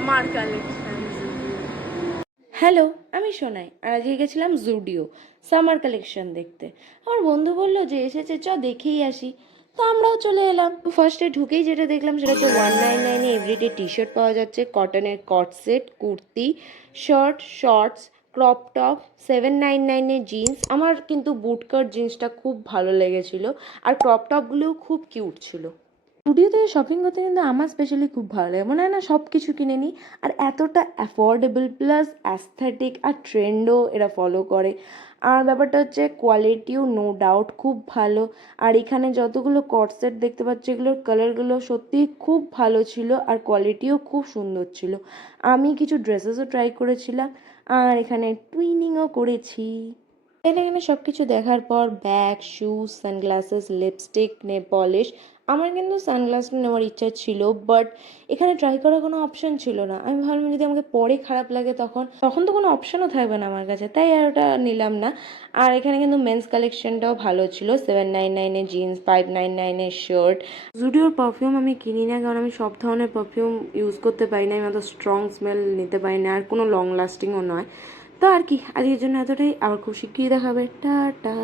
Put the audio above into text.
Summer collection. Hello, আমি সোনাই আর আজকে গেছিলাম জুডিও সামার কালেকশন দেখতে। আমার বন্ধু বললো যে এসেছে, চ দেখেই আসি। তো আমরাও চলে এলাম। তো ফার্স্টে ঢুকেই যেটা দেখলাম সেটা হচ্ছে 199-এ এভরিডে টি শার্ট পাওয়া যাচ্ছে, কটনের কট set, kurti, shirt, shorts, crop top, 799-এ জিন্স। আমার কিন্তু বুটকাট জিন্সটা খুব ভালো লেগেছিল, আর ক্রপ টপগুলোও খুব কিউট ছিল। স্টুডিও থেকে শপিং করতে কিন্তু আমার স্পেশালি খুব ভালো লাগে, মনে হয় না সব কিছু কিনে নিই। আর এতটা অ্যাফোর্ডেবল প্লাস অ্যাস্থেটিক আর ট্রেন্ডও এরা ফলো করে। আর ব্যাপারটা হচ্ছে কোয়ালিটিও নো ডাউট খুব ভালো। আর এখানে যতগুলো কটসেট দেখতে পাচ্ছি এগুলোর কালারগুলো সত্যিই খুব ভালো ছিল, আর কোয়ালিটিও খুব সুন্দর ছিল। আমি কিছু ড্রেসেসও ট্রাই করেছিলাম, আর এখানে টুইনিংও করেছি। এখানে সব কিছু দেখার পর bag, shoes, sunglasses, lipstick, nail polish. আমার কিন্তু সানগ্লাস নেওয়ার ইচ্ছা ছিল, বাট এখানে ট্রাই করার কোনো অপশন ছিল না। আমি ভাবলাম যদি আমাকে পরে খারাপ লাগে তখন তখন তো কোনো অপশনও থাকবে না আমার কাছে, তাই আর ওটা নিলাম না। আর এখানে কিন্তু মেন্স কালেকশনটাও ভালো ছিল, 799-এ জিন্স, 599-এ শার্ট। জুডিওর পারফিউম আমি কিনি না, কারণ আমি সব ধরনের পারফিউম ইউজ করতে পারি না, আমি অত স্ট্রং স্মেল নিতে পারি না, আর কোনো লং লাস্টিংও নয়। তো আর কি, আজকের জন্য এতটাই। আবার খুব শিগগিরই দেখা হবে। টাটা।